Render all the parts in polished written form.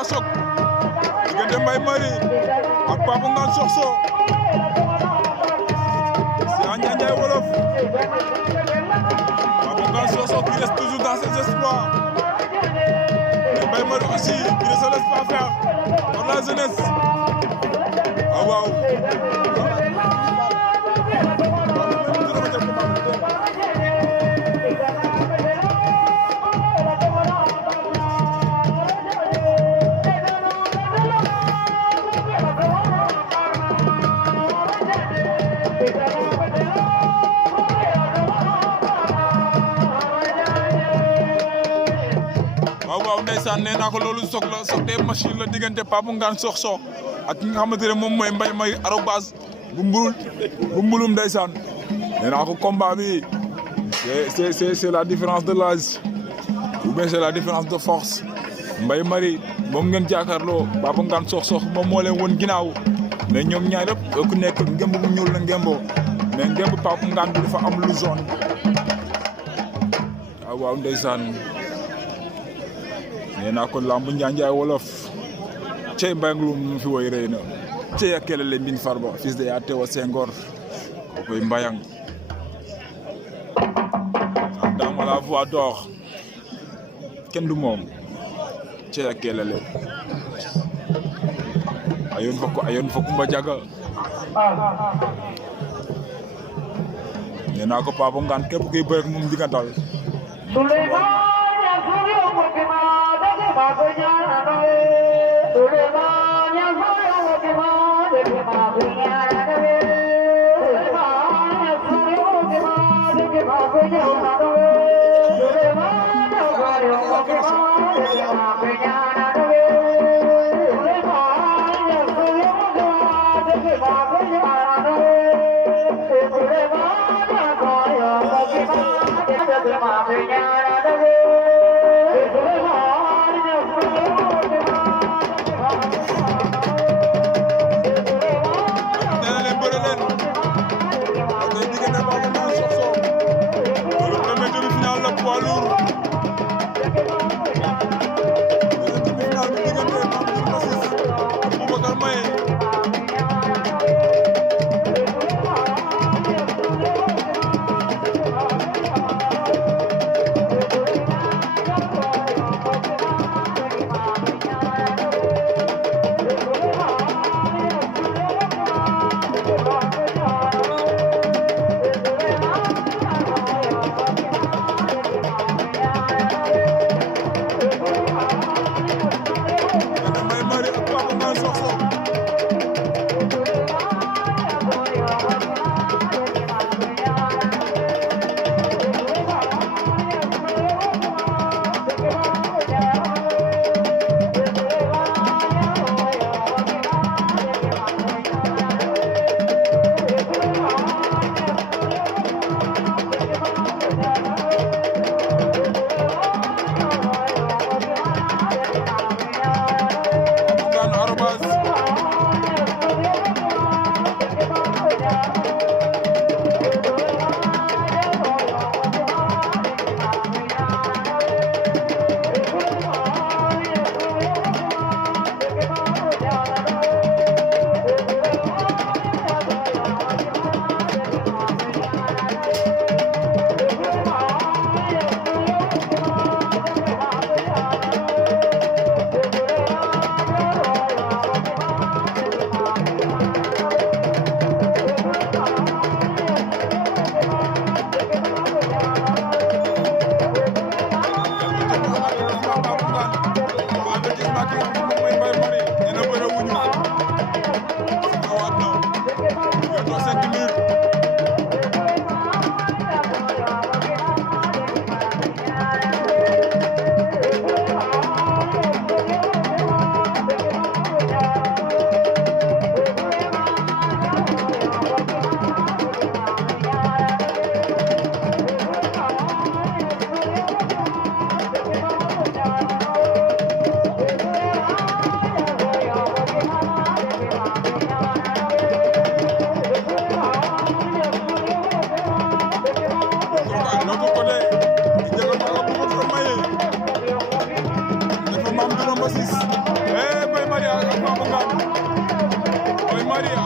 combat choc diggante Mbaye Marie ak Papa Ngane Soxso c'est un Ndiaye Wolof. Papa Ngane Soxso qui reste toujours dans ses exploits. Mais Mbaye Marie aussi qui ne se laisse pas faire par la jeunesse. Ah waaw. waaw ndeysaan nee naa ko loolu soog la soog de machine la diggante Papa Ngane Soxso ak ki nga xamante ne moom mooy Mbaye Marie arobase bu mbulum ndeysaan nee naa ko combat bi c'est la différence de l'âge ou bien c'est la différence de force. Mbaye Marie moom ngeen jàkkaarloo Papa Ngane Soxso moom moo leen woon ginnaaw mais ñoom ñaar yëpp ku nekk ngemb bu ñuul la ngemboo mais ngemb Papa Ngane bi dafa am lu jaune. waaw ndeysaan nee naa ko lamb Ndiaye Wolof cey Mbaye Ngloum mu fi woy rëy na cey ak Kelele Mbine Farba fils de Ya Tewa Senghor kookoy Mbayang dans la voix d'or kenn du moom cey ak Kelele ayoon fa Kumba Jaga nee naa ko Papa Ngane képp kuy bëre ak moom di nga dal.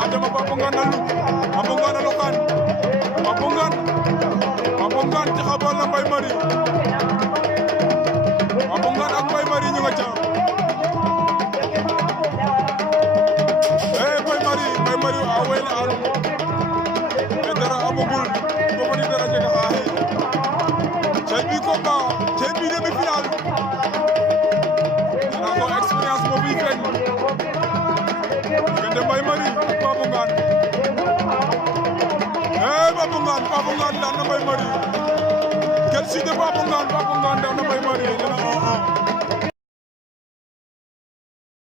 Adama Papo Ngane nalu Papo Ngane lokan Papo Ngane jaxabal na Mbaye Marie Papo Ngane ak Mbaye Marie ñu nga ca Mbaye Marie a wena alu e dara amagul ko ni dara jega xaxe cey bi combat cey bi demi-finale dina ko expérience mo bi feñ diggante Mbaye Marie ak Papo Ngane Papo Ngane daan na Mbaye Marie quel site Papo Ngane daan na Mbaye Marie